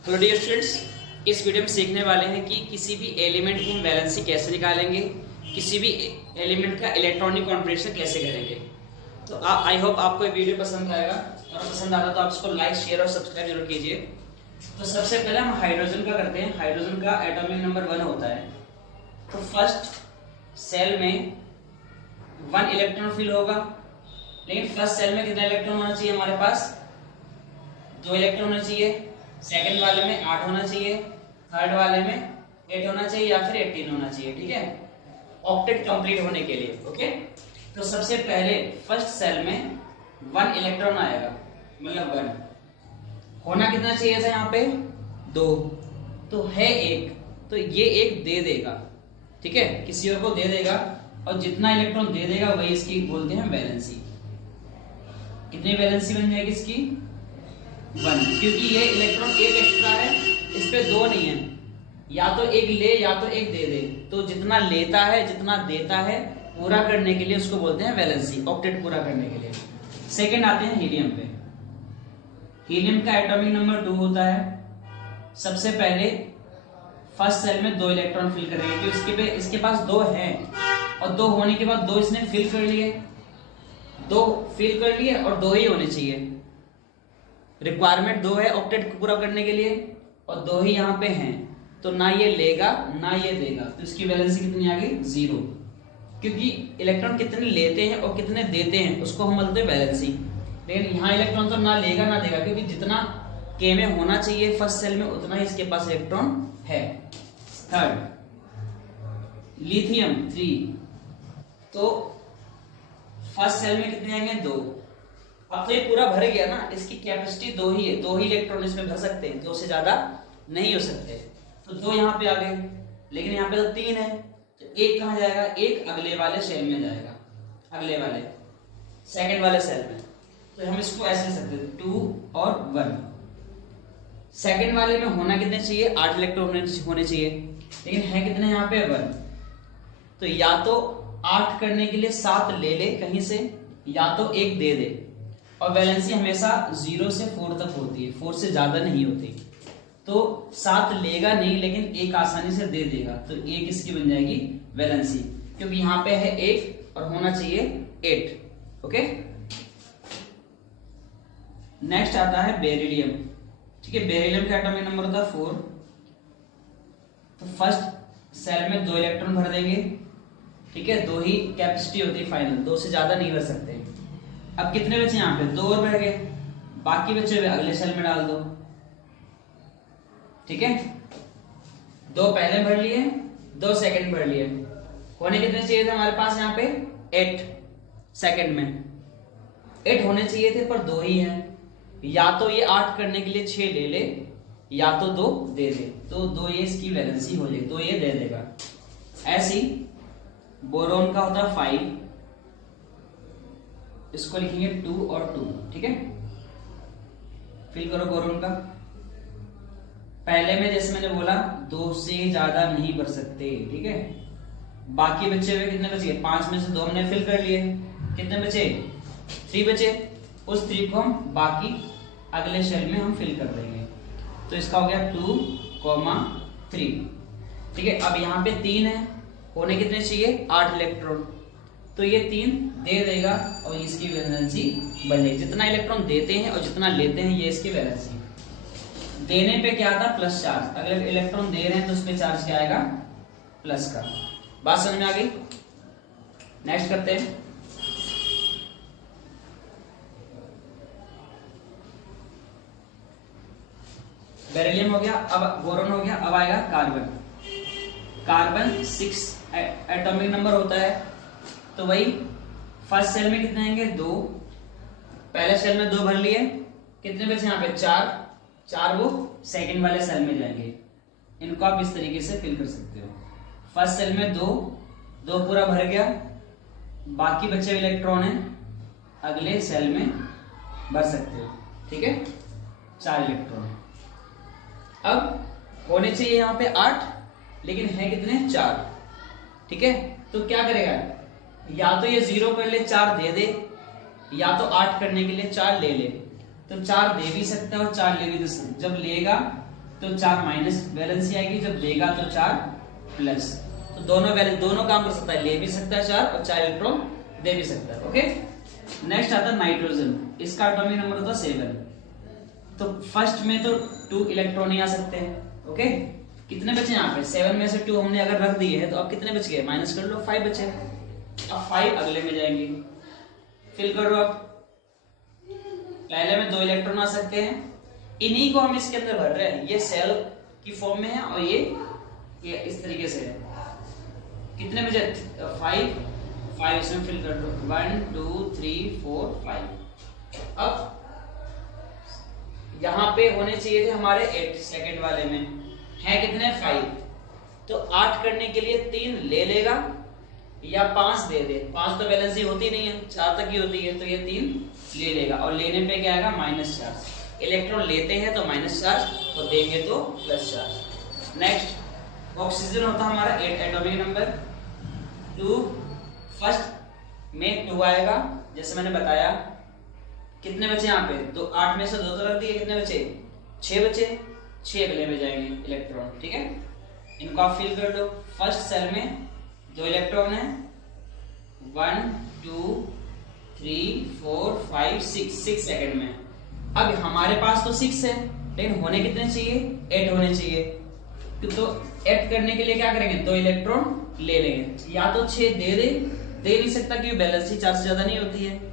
Hello dear students, इस video में सीखने वाले हैं कि किसी भी एलिमेंट की हम वैलेंसी कैसे निकालेंगे, किसी भी एलिमेंट का इलेक्ट्रॉनिक कॉन्फ़िगरेशन कैसे करेंगे। तो आई होप आपको ये वीडियो पसंद आएगा, और पसंद आता तो आप इसको लाइक, शेयर और सब्सक्राइब जरूर कीजिए। तो सबसे पहले हम हाइड्रोजन का करते हैं। हाइड्रोजन का एटॉमिक नंबर 1 होता है। तो फर्स्ट सेल में 1 इलेक्ट्रॉन फिल होगा, लेकिन फर्स्ट सेल में कितना इलेक्ट्रॉन होना चाहिए हमारे पास? 2 इलेक्ट्रॉन होना चाहिए। सेकंड वाले में 8 होना चाहिए, थर्ड वाले में 8 होना चाहिए या फिर 18 होना चाहिए। ठीक है, ऑक्टेट कंप्लीट होने के लिए। ओके, तो सबसे पहले फर्स्ट सेल में 1 इलेक्ट्रॉन आएगा, मतलब 1 होना कितना चाहिए था यहाँ पे? 2, तो है 1, तो ये 1 दे देगा। ठीक है, किसी और को दे देगा, और जितना इलेक्ट्रॉन दे देगा वही इसकी बोलते हैं वैलेंसी। कितनी वैलेंसी बन जाएगी इसकी? 1, क्योंकि ये इलेक्ट्रॉन 1 एक्स्ट्रा है, इस पे 2 नहीं है। या तो 1 ले या तो 1 दे दे, तो जितना लेता है जितना देता है पूरा करने के लिए उसको बोलते हैं वैलेंसी, ऑक्टेट पूरा करने के लिए। सेकंड आते हैं हीलियम पे। हीलियम का एटॉमिक नंबर 2 होता है। सबसे पहले फर्स्ट सेल में 2 इलेक्ट्रॉन फिल करेंगे, क्योंकि इसके पास 2 हैं, और 2 होने के बाद 2 इसने फिल कर लिए, 2 फिल कर लिए और 2 ही होने चाहिए। रिक्वायरमेंट 2 है ऑक्टेट को पूरा करने के लिए, और 2 ही यहाँ पे हैं, तो ना ये लेगा ना ये देगा, तो इसकी वैलेंसी कितनी आ गई? 0। क्योंकि इलेक्ट्रॉन कितने लेते हैं और कितने देते हैं उसको हम बोलते हैं वैलेंसी। लेकिन यहाँ इलेक्ट्रॉन तो ना लेगा ना देगा, क्योंकि जितना के में होना चाहिए फर्स्ट सेल में उतना ही इसके पास इलेक्ट्रॉन है। थर्ड लिथियम 3, तो फर्स्ट सेल में कितने आएंगे? 2। अब तो ये पूरा भर गया ना, इसकी कैपेसिटी 2 ही है, 2 ही इलेक्ट्रॉन इसमें भर सकते हैं, 2 से ज्यादा नहीं हो सकते। तो 2 यहाँ पे आ गए, लेकिन यहाँ पे तो 3 है, तो 1 कहाँ जाएगा? 1 अगले वाले सेल में जाएगा, अगले वाले सेकंड वाले सेल में। तो हम इसको ऐसे लिख सकते हैं 2 और 1। सेकंड वाले में होना कितने चाहिए? 8 इलेक्ट्रॉन होने चाहिए, लेकिन है कितने यहाँ पे? 1। तो या तो 8 करने के लिए 7 ले ले कहीं से, या तो 1 दे दे। और वैलेंसी हमेशा 0 से 4 तक होती है, 4 से ज्यादा नहीं होती। तो 7 लेगा नहीं, लेकिन 1 आसानी से दे देगा, तो 1 इसकी बन जाएगी वैलेंसी, क्योंकि यहाँ पे है 1 और होना चाहिए 8। ओके, नेक्स्ट आता है बेरिलियम। ठीक है, बेरिलियम का एटॉमिक नंबर होता है 4। तो फर्स्ट सेल में 2 इलेक्ट्रॉन भर देंगे। ठीक है, 2 ही कैपेसिटी होती है फाइनल, 2 से ज्यादा नहीं भर सकते। अब कितने बचे यहाँ पे? 2 और बढ़ गए, बाकी बचे हुए अगले सेल में डाल दो। ठीक है, 2 पहले भर लिए, 2 सेकंड भर लिए, होने कितने चाहिए थे हमारे पास यहाँ पे? 8 सेकंड में 8 होने चाहिए थे, पर 2 ही हैं। या तो ये 8 करने के लिए 6 ले ले, या तो 2 दे दे, तो 2 ये इसकी वैलेंसी हो जाएगी, 2 ये दे देगा। ऐसी बोरोन का होता है 5, इसको लिखेंगे 2 और 2। ठीक है, फिल करो बोरोन का। पहले में जैसे मैंने बोला 2 से ज्यादा नहीं भर सकते। ठीक है, बाकी बचे हुए कितने बचे? 5 में से 2 हमने फिल कर लिए, कितने बचे? 3 बचे। उस 3 को हम बाकी अगले सेल में हम फिल कर देंगे, तो इसका हो गया 2,3। ठीक है, अब यहाँ पे 3 है, होने कितने चाहिए? 8 इलेक्ट्रॉन, तो ये 3 दे देगा और इसकी वैलेंसी बन जाएगी। जितना इलेक्ट्रॉन देते हैं और जितना लेते हैं ये इसकी वैलेंसी। देने पे क्या आता? Plus charge. अगर इलेक्ट्रॉन दे रहे हैं तो उस पे चार्ज क्या आएगा? प्लस का। बात समझ में आ गई? नेक्स्ट करते हैं। बेरिलियम हो गया, अब बोरोन हो गया, अब आएगा कार्बन। कार्बन 6 एटॉमिक नंबर होता है। तो वही फर्स्ट सेल में कितने आएंगे? 2। पहले सेल में 2 भर लिए, कितने बचे यहाँ पे? 4 वो सेकंड वाले सेल में जाएंगे। इनको आप इस तरीके से फिल कर सकते हो। फर्स्ट सेल में 2 पूरा भर गया, बाकी बचे इलेक्ट्रॉन है अगले सेल में भर सकते हो। ठीक है, 4 इलेक्ट्रॉन। अब होने चाहिए यहाँ पे 8, लेकिन है कितने? 4। ठीक है, तो क्या करेगा? या तो ये 0 कर ले, 4 दे दे, या तो 8 करने के लिए 4 ले ले। तो 4 दे भी सकता है और 4 ले भी दे सकता है। जब लेगा तो 4 माइनस वैलेंसी आएगी, जब देगा तो 4 प्लस। तो दोनों काम कर सकता है, ले भी सकता है 4 और 4 इलेक्ट्रॉन दे भी सकता है। ओके, नेक्स्ट आता है नाइट्रोजन, इसका एटॉमिक नंबर होता है 7। तो फर्स्ट में तो 2 इलेक्ट्रॉन ही आ सकते हैं। ओके, कितने बचे यहाँ पे? 7 में से 2 हमने अगर रख दिए हैं तो अब कितने बच गए? माइनस कर लो, 5 बचे। अब 5 अगले में जाएंगे, फिल करो। अब पहले में 2 इलेक्ट्रॉन आ सकते हैं, इन्हीं को हम इसके अंदर भर रहे हैं। ये सेल की फॉर्म में है और ये इस तरीके से है। कितने बचे? 5 इसमें फिल कर दो। 1 2 3 4 5। अब यहाँ पे होने चाहिए थे हमारे 8, सेकंड वाले में है कितने? 5। तो 8 करने के लिए 3 ले लेगा या 5 दे दे। 5 तो बैलेंस होती नहीं है, 4 तक ही होती है, तो ये 3 ले लेगा और लेने पे क्या आएगा? Minus charge. इलेक्ट्रॉन लेते हैं तो माइनस चार्ज, तो देंगे तो प्लस चार्ज। नेक्स्ट ऑक्सीजन होता है हमारा 8 एटॉमिक नंबर 2। फर्स्ट में 2 आएगा, जैसे मैंने बताया। कितने बचे यहाँ पे? तो 8 में से 2 तो रख दिए, कितने बचे? 6 बचे। 6 अगले में जाएंगे इलेक्ट्रॉन। ठीक है, इनको आप फिल कर दो। फर्स्ट सेल में 2 इलेक्ट्रॉन है, 1 2 3 4 5 6 सेकंड में। अब हमारे पास तो 6 है, लेकिन होने कितने चाहिए? 8 होने चाहिए। तो 8 करने के लिए क्या करेंगे? 2 इलेक्ट्रॉन ले लेंगे। या तो 6 दे नहीं सकता क्योंकि बैलेंस ही 4 से ज्यादा नहीं होती है।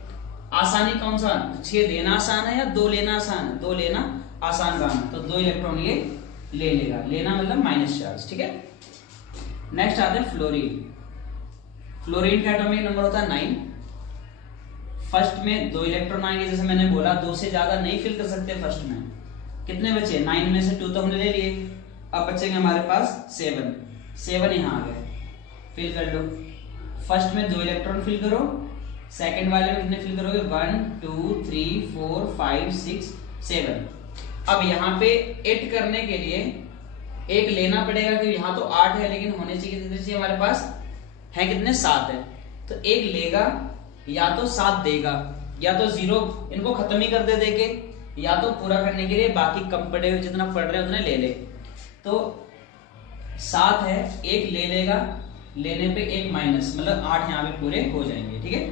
आसानी कौन सा? 6 देना आसान है या 2 लेना आसान है? 2 लेना आसान काम है, तो 2 इलेक्ट्रॉन ये ले लेगा। लेना मतलब माइनस चार्ज। ठीक है, नेक्स्ट आते हैं फ्लोरीन। फ्लोरीन का एटॉमिक नंबर होता है 9। फर्स्ट में 2 इलेक्ट्रॉन आएंगे, जैसे मैंने बोला 2 से ज्यादा नहीं फिल कर सकते फर्स्ट में। कितने बचे? 9 में से 2 तो हमने ले लिए, अब बचेंगे हमारे पास 7 यहाँ आ गए। फिल कर लो। फर्स्ट में 2 इलेक्ट्रॉन फिल करो, सेकंड वाले में कितने फिल करोगे? 1 2 3 4 5 6 7। अब यहाँ पे 8 करने के लिए 1 लेना पड़ेगा क्योंकि यहाँ तो 8 है, लेकिन होने चाहिए कितने चाहिए हमारे पास? है कितने? 7 है। तो 1 लेगा या तो 7 देगा या तो 0, इनको खत्म ही कर दे देके, या तो पूरा करने के लिए बाकी कम पड़े हुए जितना पड़ रहे उतने ले ले। तो 7 है, 1 ले लेगा, लेने पे 1 माइनस, मतलब 8 यहाँ पे पूरे हो जाएंगे। ठीक है,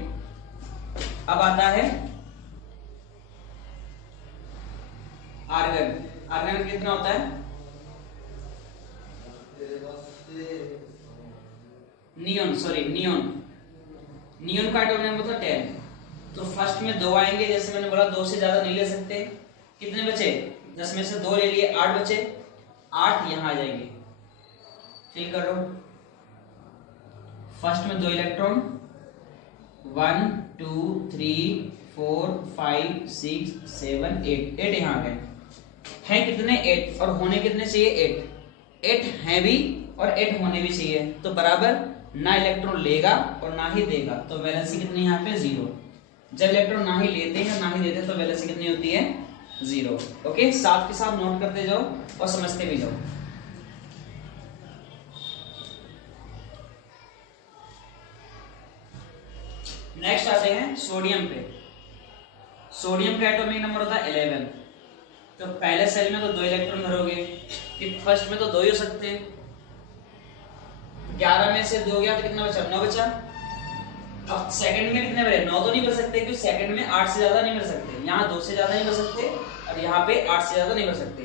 अब आता है आर्गन। आर्गन कितना होता है? नियॉन का एटॉमिक नंबर होता है 10। तो फर्स्ट में 2 आएंगे, जैसे मैंने बोला 2 से ज्यादा नहीं ले सकते। कितने बचे? 10 में से 2 ले लिए, 8 बचे। 8 यहाँ आ जाएंगे, फिल करो। फर्स्ट में 2 इलेक्ट्रॉन, 1 2 3 4 5 6 7 8 यहाँ गए। हैं कितने? 8। और होने कितने चाहिए? 8 हैं भी और 8 होने भी चाहिए, तो बराबर ना इलेक्ट्रॉन लेगा और ना ही देगा, तो वैलेंसी कितनी यहाँ पे? 0। जब इलेक्ट्रॉन ना ही लेते हैं ना ही देते हैं तो वैलेंसी कितनी होती है? 0। ओके, साथ के साथ नोट करते जाओ और समझते भी जाओ। नेक्स्ट आते हैं सोडियम पे। सोडियम का एटॉमिक नंबर होता है 11। तो पहले सेल में तो 2 इलेक्ट्रॉन भरोगे, कि फर्स्ट में तो 2 ही हो सकते हैं। 11 में से 2 गया तो कितना बचा? 9 बचा। अब सेकंड में कितने बचे? 9 तो नहीं भर सकते क्योंकि सेकंड में 8 से ज्यादा नहीं भर सकते। यहाँ 2 से ज्यादा नहीं भर सकते और यहाँ पे 8 से ज्यादा नहीं भर सकते।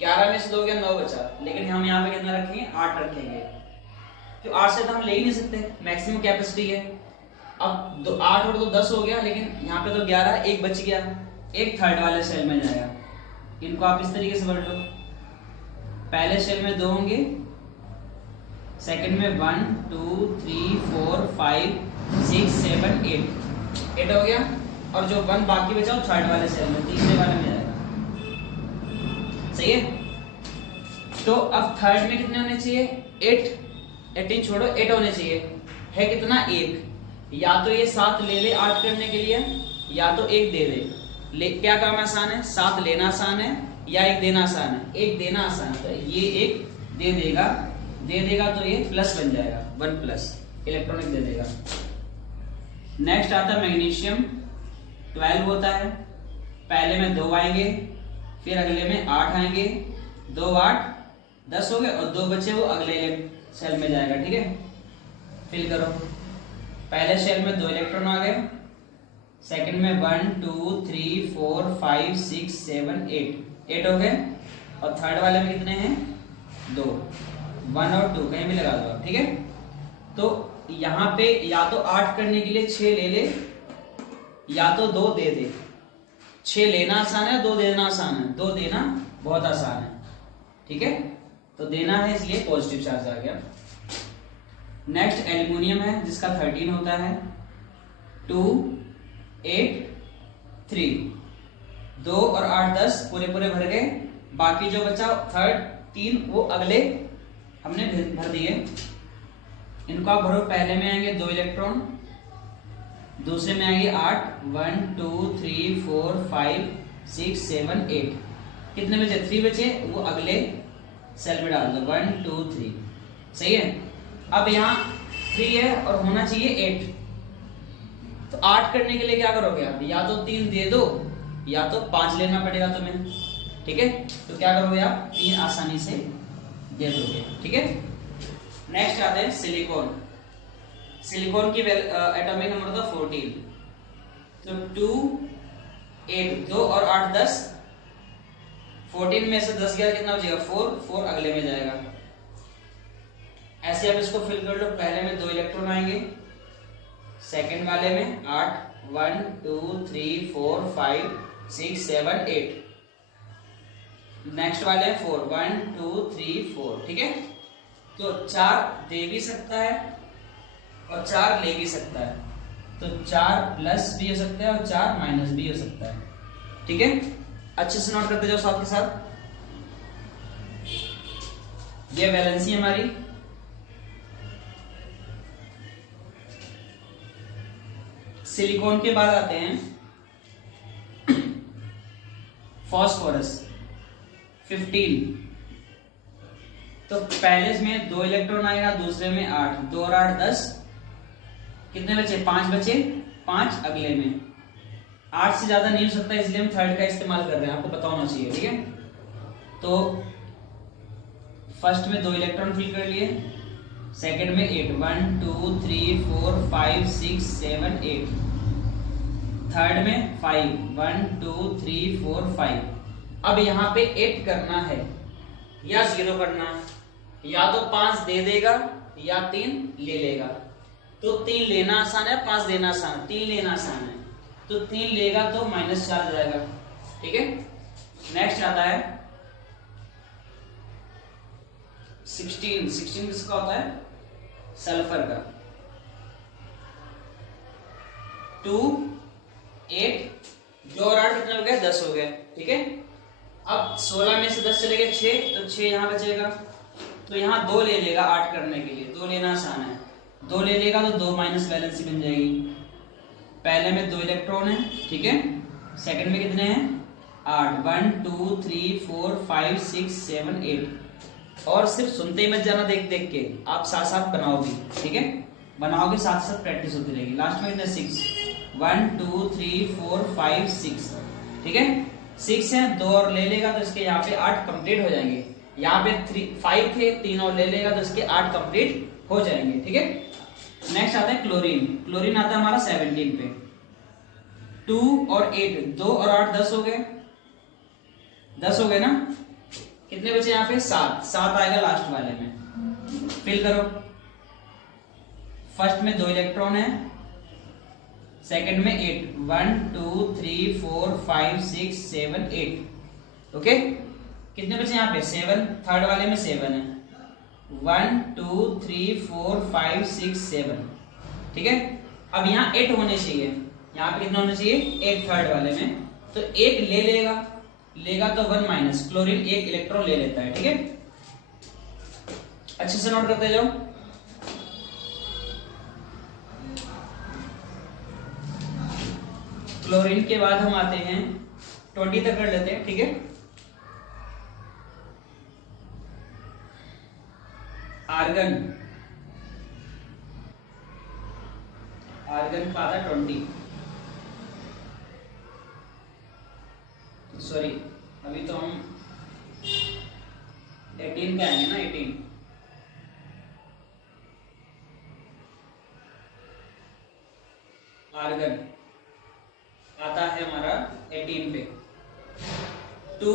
11 में से 2 गया, 9 बचा, लेकिन हम यहाँ पे कितना रखेंगे? 8 रखेंगे। तो 8 से तो हम ले ही नहीं सकते, मैक्सिमम कैपेसिटी है। अब 8 और 2 10 हो गया, लेकिन यहाँ पे तो 11, 1 बच गया, 1 थर्ड वाले सेल में जाएगा। इनको आप इस तरीके से भर लो। पहले सेल में 2 होंगे, सेकंड में 1 2 3 4 5 6 7 8 हो गया, और जो 1 बाकी बचा वो थर्ड वाले सेल में, तीसरे वाले में जाएगा। सही है। तो अब थर्ड में कितने होने चाहिए? 18 छोड़ो, 8 होने चाहिए। है कितना? 1। या तो ये 7 ले ले 8 करने के लिए, या तो 1 दे दे। क्या काम आसान है? 7 लेना आसान है या 1 देना आसान है? 1 देना आसान है, तो ये 1 दे देगा तो ये प्लस बन जाएगा, 1 प्लस इलेक्ट्रॉनिक दे देगा। नेक्स्ट आता है मैग्नीशियम, 12 होता है। पहले में 2 आएंगे, फिर अगले में 8 आएंगे, 2 8 10 हो गए और 2 बचे वो अगले सेल में जाएगा। ठीक है, फिल करो। पहले सेल में 2 इलेक्ट्रॉन आ गए, सेकंड में 1 2 3 4 5 6 7 8 हो गए, और थर्ड वाले में कितने हैं? 2, 1 और 2 कहीं भी लगा दो आप। ठीक है, तो यहाँ पे या तो 8 करने के लिए 6 ले ले या तो 2 दे दे। 6 लेना आसान है, 2 देना आसान है। 2 देना बहुत आसान है। ठीक है, तो देना है इसलिए पॉजिटिव चार्ज आ गया। नेक्स्ट एल्युमिनियम है जिसका 13 होता है। 2 8 3, 2 और 8 10 पूरे पूरे भर गए। बाकी जो बचा थर्ड 3 वो अगले हमने भर दिए। इनको आप भरो। पहले में आएंगे 2 इलेक्ट्रॉन, दूसरे में आएंगे 8 1 2 3 4 5 6 7 8। कितने बचे? 3 बचे, वो अगले सेल में डाल दो। 1 2 3। सही है। अब यहाँ 3 है और होना चाहिए 8, तो 8 करने के लिए क्या करोगे आप? या तो 3 दे दो या तो 5 लेना पड़ेगा तुम्हें। ठीक है, तो क्या करोगे आप? 3 आसानी से दे दोगे। ठीक है, नेक्स्ट आते हैं सिलिकॉन। सिलिकॉन की एटॉमिक नंबर था 14। तो 2 8, 2 और 8 10, 14 में से 10 गया, कितना बचेगा? 4, 4 अगले में जाएगा। ऐसे आप इसको फिल कर लो। पहले में 2 इलेक्ट्रॉन आएंगे, सेकंड वाले में 8 1 2 3 4 5 6 7 8, नेक्स्ट वाले 4 1 2 3 4। ठीक है, तो 4 दे भी सकता है और 4 ले भी सकता है। तो 4 प्लस भी हो सकता है और 4 माइनस भी हो सकता है। ठीक है, अच्छे से नोट करते जाओ साथ के साथ। ये वैलेंसी हमारी। सिलिकॉन के बाद आते हैं फास्फोरस 15। तो पहले में 2 इलेक्ट्रॉन आएगा, दूसरे में 8, 2 और 8 10। कितने बचे? 5 बचे, 5 अगले में। 8 से ज्यादा नहीं हो सकता, इसलिए हम थर्ड का इस्तेमाल कर रहे हैं, आपको पता होना चाहिए। ठीक है, तो फर्स्ट में 2 इलेक्ट्रॉन फिल कर लिए, सेकंड में 8 1 2 3 4 5 6 7 8, थर्ड में 5 1 2 3 4 5। अब यहाँ पे 8 करना है या 0 करना है, या तो 5 दे देगा या 3 ले लेगा। तो 3 लेना आसान है, 5 देना आसान है। 3 लेना आसान है, तो 3 लेगा तो माइनस चार्ज जाएगा। ठीक है, नेक्स्ट आता है 16। 16 किसका होता है? सल्फर का। 2 8, 2 और 8 कितने हो गए? 10 हो गए। ठीक है, अब 16 में से 10 चले गए 6, तो 6 यहाँ बचेगा। तो यहाँ 2 ले लेगा 8 करने के लिए। 2 लेना आसान है, 2 ले लेगा तो 2 माइनस वैलेंसी बन जाएगी। पहले में 2 इलेक्ट्रॉन है, ठीक है, सेकंड में कितने हैं? 8 1 2 3 4 5 6 7 8। और सिर्फ सुनते ही मत जाना, देख देख के आप साथ साथ बनाओ भी। ठीक है, बनाओगे साथ साथ प्रैक्टिस होती रहेगी। लास्ट में कितने? 6 1 2 3 4 5 6। ठीक है, 6 है, 2 और ले लेगा तो इसके यहाँ पे 8 कंप्लीट हो जाएंगे। यहाँ पे 5 थे, 3 और ले लेगा तो इसके 8 कंप्लीट हो जाएंगे। ठीक है, नेक्स्ट आता है क्लोरीन। क्लोरीन आता है हमारा 17 पे। 2 और 8, 2 और 8 10 हो गए। 10 हो गए ना? कितने बचे यहाँ पे? 7। 7 आएगा लास्ट वाले में। फिल करो। फर्स्ट में 2 इलेक्ट्रॉन है, सेकंड में 8 1 2 3 4 5 6 7 8। ओके, कितने बचे यहाँ पे? 7। थर्ड वाले में 7 है। 1 2 3 4 5 6 7। ठीक है, अब यहाँ 8 होने चाहिए। यहाँ पे कितना होना चाहिए? 8 थर्ड वाले में। तो 1 ले लेगा तो 1 माइनस। क्लोरीन 1 इलेक्ट्रॉन ले लेता है। ठीक है, अच्छे से नोट करते जाओ। क्लोरीन के बाद हम आते हैं 20 तक कर लेते हैं। ठीक है, आर्गन। आर्गन का आता है 20। सॉरी, अभी तो हम 18 पे आएंगे ना, 18। आर्गन आता है हमारा 18 पे। 2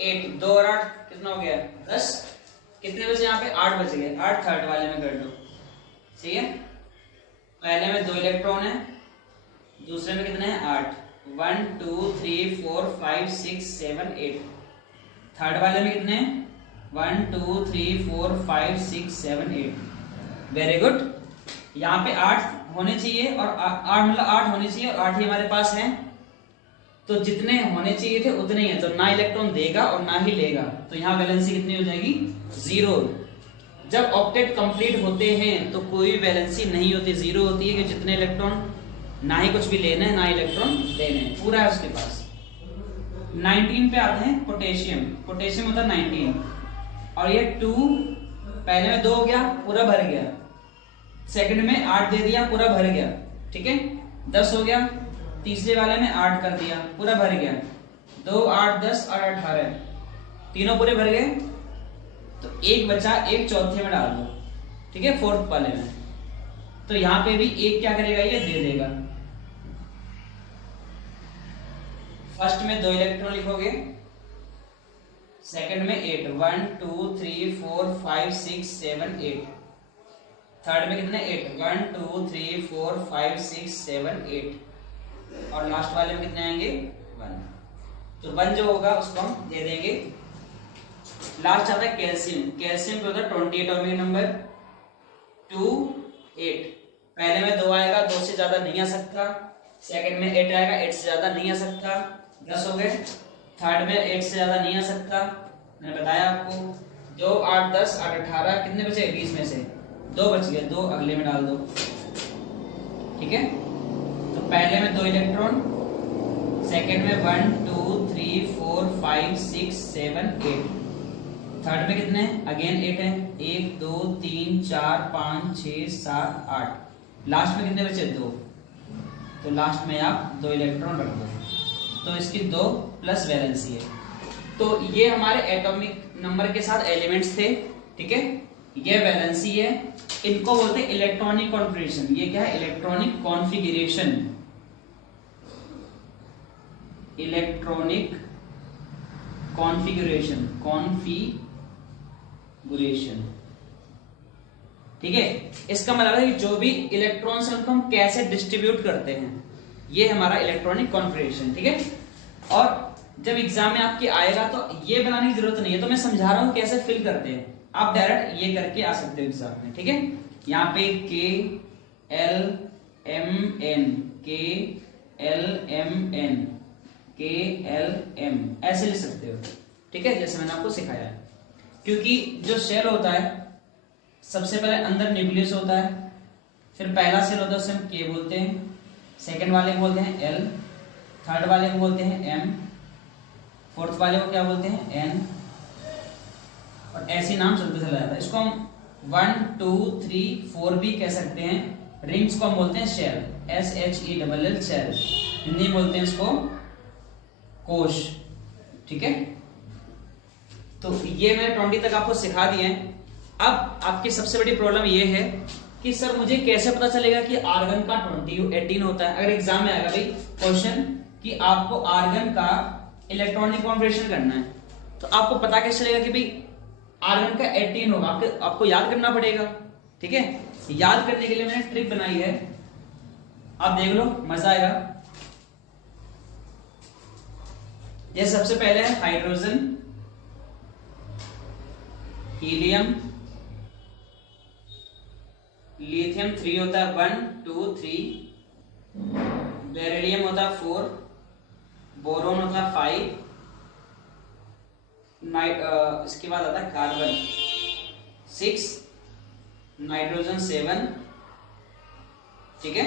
8 2 और 8 कितना हो गया 10। कितने बचे यहाँ पे 8 बच गए। 8 थर्ड वाले में कर दो, सही है। पहले में 2 इलेक्ट्रॉन है, दूसरे में कितने हैं 8। 1 2 3 4 5 6 7 8। थर्ड वाले में कितने हैं 1 2 3 4 5 6 7 8। Very good. यहाँ पे 8 होने चाहिए और 8 मतलब 8 होने चाहिए और 8 ही हमारे पास है, तो जितने होने चाहिए थे उतने ही है, तो ना इलेक्ट्रॉन देगा और ना ही लेगा, तो यहाँ वैलेंसी कितनी हो जाएगी 0। जब ऑक्टेट कंप्लीट होते हैं तो कोई भी वैलेंसी नहीं होती, 0 होती है कि जितने इलेक्ट्रॉन ना ही कुछ भी लेना है ना इलेक्ट्रॉन देने हैं, पूरा है उसके पास। 19 पे आते हैं पोटेशियम। पोटेशियम होता है 19 और ये 2 पहले में 2 हो गया पूरा भर गया, सेकंड में 8 दे दिया पूरा भर गया, ठीक है 10 हो गया, तीसरे वाले में 8 कर दिया पूरा भर गया, 2 8 10 और 18 तीनों पूरे भर गए, तो एक बचा, एक चौथे में डाल दो, ठीक है फोर्थ वाले में। तो यहाँ पे भी एक क्या करेगा ये दे देगा। फर्स्ट में 2 इलेक्ट्रॉन लिखोगे, सेकंड में 8 1 2 3 4 5 6 7 8। थर्ड में कितने 8 1 2 3 4 5 6 7 8 और लास्ट वाले में कितने आएंगे 1। तो 1 जो होगा उसको हम दे देंगे। लास्ट आता है कैल्शियम। कैल्शियम पे होता है 20 एटॉमिक नंबर 2 8। पहले में 2 आएगा, 2 से ज्यादा नहीं आ सकता, सेकंड में 8 आएगा, 8 से ज्यादा नहीं आ सकता, 10 हो गए। थर्ड में 8 से ज्यादा नहीं आ सकता, मैंने बताया आपको। 2 8 10 8 18 कितने बचे 20 में से 2 बच गए, 2 अगले में डाल दो, ठीक है। तो पहले में 2 इलेक्ट्रॉन, सेकंड में 1 2 3 4 5 6 7 8। थर्ड में कितने अगेन 8 है, 1 2 3 4 5 6 7 8। लास्ट में कितने बचे 2, तो लास्ट में आप 2 इलेक्ट्रॉन रख दो, तो इसकी 2 प्लस वैलेंसी है। तो ये हमारे एटॉमिक नंबर के साथ एलिमेंट्स थे, ठीक है। ये वैलेंसी है, इनको बोलते हैं इलेक्ट्रॉनिक कॉन्फ़िगरेशन। ये क्या है electronic configuration, electronic configuration, configuration, ठीक है। इसका मतलब है कि जो भी इलेक्ट्रॉन्स हैं उनको हम कैसे डिस्ट्रीब्यूट करते हैं, ये हमारा इलेक्ट्रॉनिक कॉन्फ़िगरेशन, ठीक है। और जब एग्जाम में आपके आएगा तो ये बनाने की जरूरत नहीं है, तो मैं समझा रहा हूं कैसे फिल करते हैं, आप डायरेक्ट ये करके आ सकते हो एग्जाम में, ठीक है। यहाँ पे के एल एम एन, के एल एम एन, के एल एम ऐसे लिख सकते हो, ठीक है, जैसे मैंने आपको सिखाया है। क्योंकि जो शेल होता है सबसे पहले अंदर न्यूक्लियस होता है, फिर पहला सेल होता है उसे हम के बोलते हैं, सेकंड वाले को बोलते हैं एल, थर्ड वाले को बोलते हैं एम, फोर्थ वाले को क्या बोलते हैं एन, और ऐसे नाम चलते चला जाता है। इसको हम 1 2 3 4 भी कह सकते हैं। रिंग्स को हम बोलते हैं शेल, SHELL शेल, हिंदी में बोलते हैं इसको कोश, ठीक है। तो ये मैंने 20 तक आपको सिखा दिए हैं। अब आपकी सबसे बड़ी प्रॉब्लम ये है कि सर मुझे कैसे पता चलेगा कि आर्गन का 18 होता है। अगर एग्जाम में आएगा भाई क्वेश्चन कि आपको आर्गन का इलेक्ट्रॉनिक कॉन्फ़िगरेशन करना है, तो आपको पता कैसे चलेगा कि भाई आर्गन का 18 होगा, आपको याद करना पड़ेगा, ठीक है। याद करने के लिए मैंने ट्रिक बनाई है, आप देख लो मजा आएगा। ये सबसे पहले है हाइड्रोजन, हीलियम, लिथियम 3 होता है 1 2 3, बेरिलियम होता है 4, बोरोन होता है 5, इसके बाद आता है कार्बन 6, नाइट्रोजन 7, ठीक है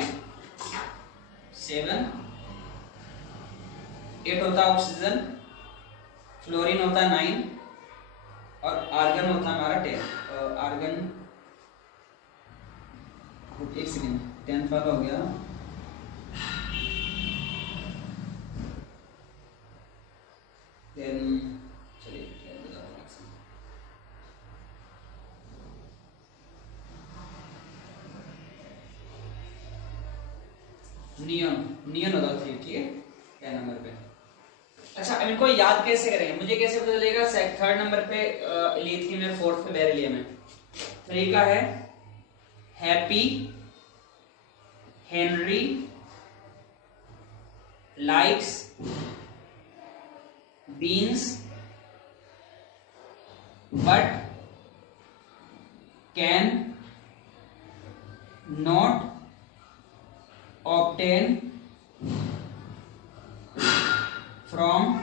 7, 8 होता है ऑक्सीजन, फ्लोरीन होता है 9 और आर्गन होता है हमारा 10। आर्गन एक सेकेंड 10th वाला हो गया, देन चलिए नियॉन, नियॉन होगा 3, ठीक है, क्या नंबर पे। अच्छा, अब इनको याद कैसे करेंगे, मुझे कैसे पता चलेगा? थर्ड नंबर पे लिथियम है, फोर्थ पे बेरिलियम है। तरीका है happy Henry likes beans but can not obtain from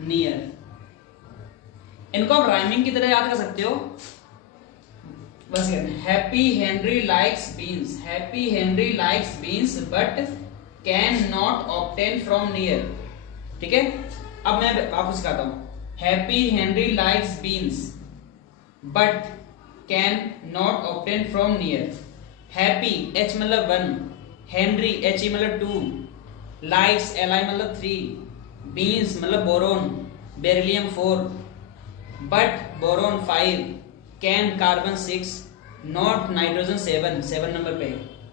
near. इनको आप राइमिंग की तरह याद कर सकते हो। बस happy Henry likes beans, happy Henry likes beans but can not obtain from near, ठीक है। अब मैं आपको सिखाता हूं, happy Henry likes beans but can not obtain from near. Happy H मतलब 1, हेनरी एच ई मतलब 2, लाइक्स एल आई मतलब 3, बीन्स मतलब boron beryllium 4, but boron 5, can carbon 6, not nitrogen 7, 7 number पे,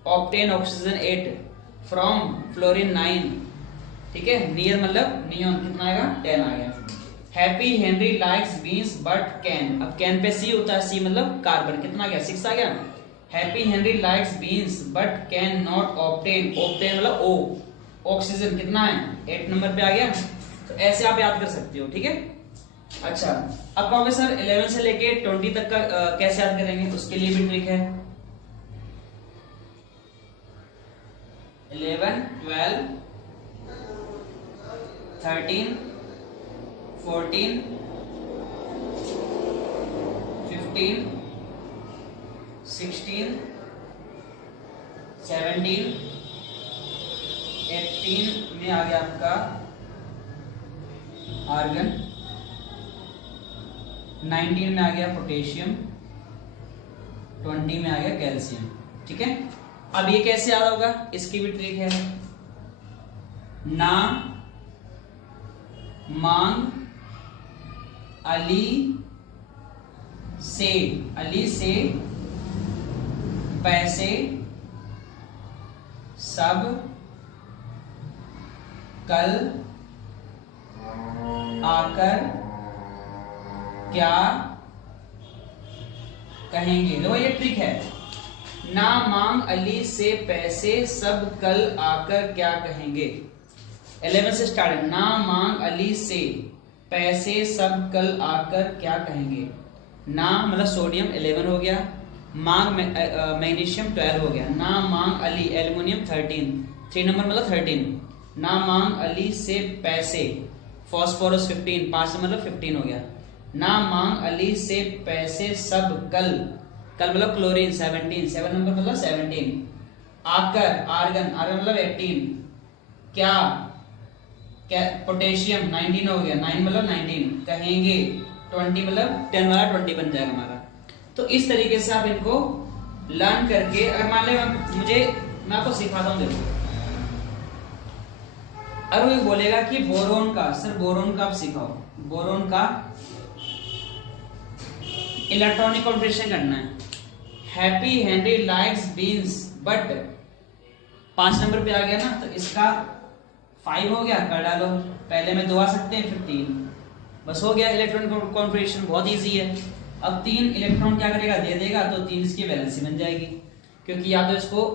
ऑक्टेन ऑक्सीजन 8, फ्रॉम फ्लोरीन 9, ठीक है। Near मतलब neon, कितना आएगा? 10 आ गया। Happy Henry likes beans but can, अब कैन पे सी होता है, सी मतलब कार्बन, कितना आ गया? 6 आ गया। Happy Henry likes beans but can not obtain, obtain मतलब ओ, ऑक्सीजन कितना है? 8 नंबर पे आ गया। तो ऐसे आप याद कर सकते हो, ठीक है। अच्छा, अब कहोगे सर 11 से लेके 20 तक का कैसे याद करेंगे? उसके लिए भी ट्रिक है। 11, 12, 13, 14, 15, 16, 17, 18 में आ गया आपका आर्गन, 19 में आ गया पोटेशियम, 20 में आ गया कैल्शियम, ठीक है। अब ये कैसे याद होगा? इसकी भी ट्रिक है। ना मांग अली से, अली से पैसे सब कल आकर क्या कहेंगे। देखो ये ट्रिक है, ना मांग अली से पैसे सब कल आकर क्या कहेंगे। 11 से स्टार्ट है, ना मांग अली से पैसे सब कल आकर क्या कहेंगे। ना मतलब सोडियम 11 हो गया, मांग मैग्नीशियम 12 हो गया, ना मांग अली एल्युमिनियम 13, 3 नंबर मतलब 13, ना मांग अली से पैसे फॉस्फोरस 15, 5 मतलब 15 हो गया, ना मांग अली से पैसे सब कल, कल मतलब क्लोरीन 17, 7 नंबर मतलब 17, आकर आर्गन, आर्गन मतलब 18, क्या पोटेशियम 19 हो गया, 9 मतलब 19, कहेंगे 20 मतलब 10 वाला 20 बन जाएगा हमारा। तो इस तरीके से आप इनको लर्न करके, अगर मान ले मैं आपको सिखाता हूँ, देखो अगर वो बोलेगा कि बोरोन का, सर बोरोन का आप सिखाओ, बोरोन का इलेक्ट्रॉनिक कॉन्फ़िगरेशन करना है। Happy Henry likes beans but 5 number पे आ गया ना, तो इसका 5 हो गया, कर डालो, पहले में 2 आ सकते हैं, फिर 3, बस हो गया इलेक्ट्रॉनिक कॉन्फ़िगरेशन, बहुत इजी है। अब 3 इलेक्ट्रॉन क्या करेगा? दे देगा, तो 3 इसकी वैलेंसी बन जाएगी, क्योंकि या तो इसको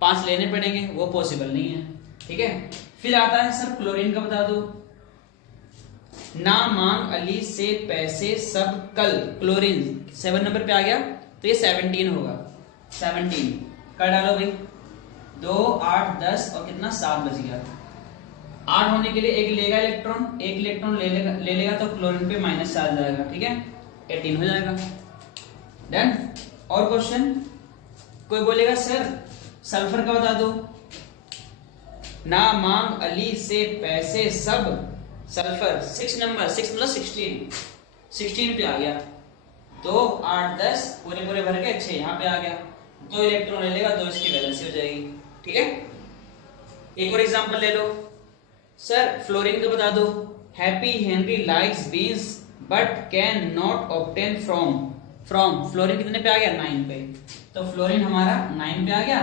5 लेने पड़ेंगे, वो पॉसिबल नहीं है, ठीक है। फिर आता है सर क्लोरीन का बता दो, ना मांग अली से पैसे सब कल, क्लोरीन 7 नंबर पे आ गया, तो ये 17 होगा, 17 कर डालो भाई, 2, 8, 10 और कितना 7 बच गया। 8 होने के लिए एक लेगा इलेक्ट्रॉन, एक इलेक्ट्रॉन ले लेगा तो क्लोरीन पे माइनस आ जाएगा, ठीक है, 18 हो जाएगा। डन। और क्वेश्चन कोई बोलेगा सर सल्फर का बता दो, ना मांग अली से पैसे सब सल्फर 6 नंबर, 6 मतलब 16 पे आ गया, 2, 8, 10 पूरे पूरे भर के 6 यहाँ पे आ गया, 2 इलेक्ट्रॉन ले लेगा, 2 इसकी वैलेंसी हो जाएगी, ठीक है। एक और एग्जांपल ले लो, सर फ्लोरीन का बता दो, happy Henry likes beans but can not obtain from fluorine कितने पे आ गया? 9 पे, तो फ्लोरीन हमारा 9 पे आ गया,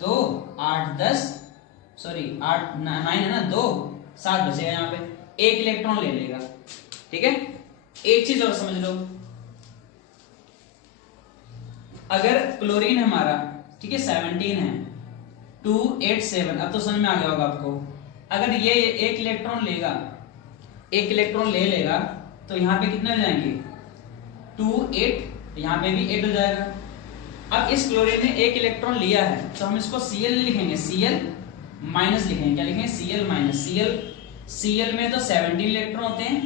2 8 10 सॉरी 8 9 है ना, 2 7 बचेगा यहाँ पे, एक इलेक्ट्रॉन ले लेगा। ठीक है, एक चीज और समझ लो, अगर क्लोरीन हमारा ठीक है 17 है 2 8 7, अब तो समझ में आ गया होगा आपको। अगर ये एक इलेक्ट्रॉन लेगा, एक इलेक्ट्रॉन ले लेगा तो यहाँ पे कितने हो जाएंगे 2 8, यहाँ पे भी 8 हो जाएगा। अब इस क्लोरीन ने एक इलेक्ट्रॉन लिया है तो हम इसको Cl लिखेंगे, Cl माइनस लिखेंगे, क्या लिखेंगे Cl माइनस। Cl में तो 17 इलेक्ट्रॉन होते हैं,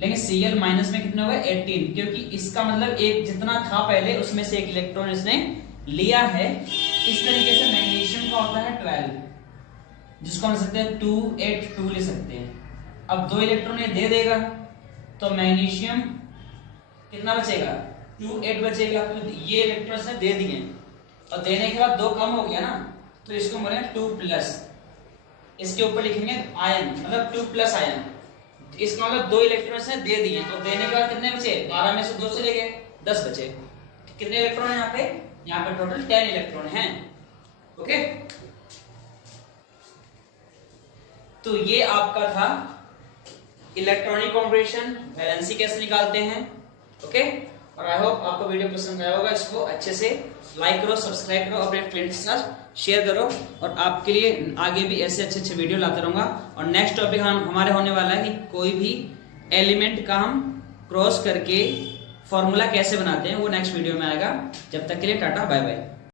लेकिन Cl माइनस में कितने हो गए 18, क्योंकि इसका मतलब एक जितना था पहले उसमें से एक इलेक्ट्रॉन इसने लिया है। इस तरीके से मैग्नीशियम का होता है 12, जिसको हम सकते हैं 2 8 2 ले सकते हैं। अब 2 इलेक्ट्रॉन ये दे देगा तो मैग्नीशियम कितना बचेगा 2 8 बचेगा, तो ये इलेक्ट्रॉन इसने दे दिए और देने के बाद 2 कम हो गया ना, तो इसको बोलेंगे 2 प्लस, इसके ऊपर लिखेंगे आयन, मतलब 2 प्लस आयन। इसका मतलब 2 इलेक्ट्रॉन इसने दे दिए, तो देने के बाद कितने बचे 12 में से 2 चले गए 10 बचे। कितने इलेक्ट्रॉन है यहाँ पे टोटल 10 इलेक्ट्रॉन हैं। ओके, तो ये आपका था इलेक्ट्रॉनिक कॉन्फ़िगरेशन, वैलेंसी कैसे निकालते हैं। ओके, और आई होप आपको वीडियो पसंद आया होगा। इसको अच्छे से लाइक करो, सब्सक्राइब करो, अपने फ्रेंड्स के साथ शेयर करो, और आपके लिए आगे भी ऐसे अच्छे अच्छे वीडियो लाता रहूंगा। और नेक्स्ट टॉपिक हमारे होने वाला है कि कोई भी एलिमेंट का हम क्रॉस करके फॉर्मूला कैसे बनाते हैं, वो नेक्स्ट वीडियो में आएगा। जब तक के लिए टाटा बाय बाय।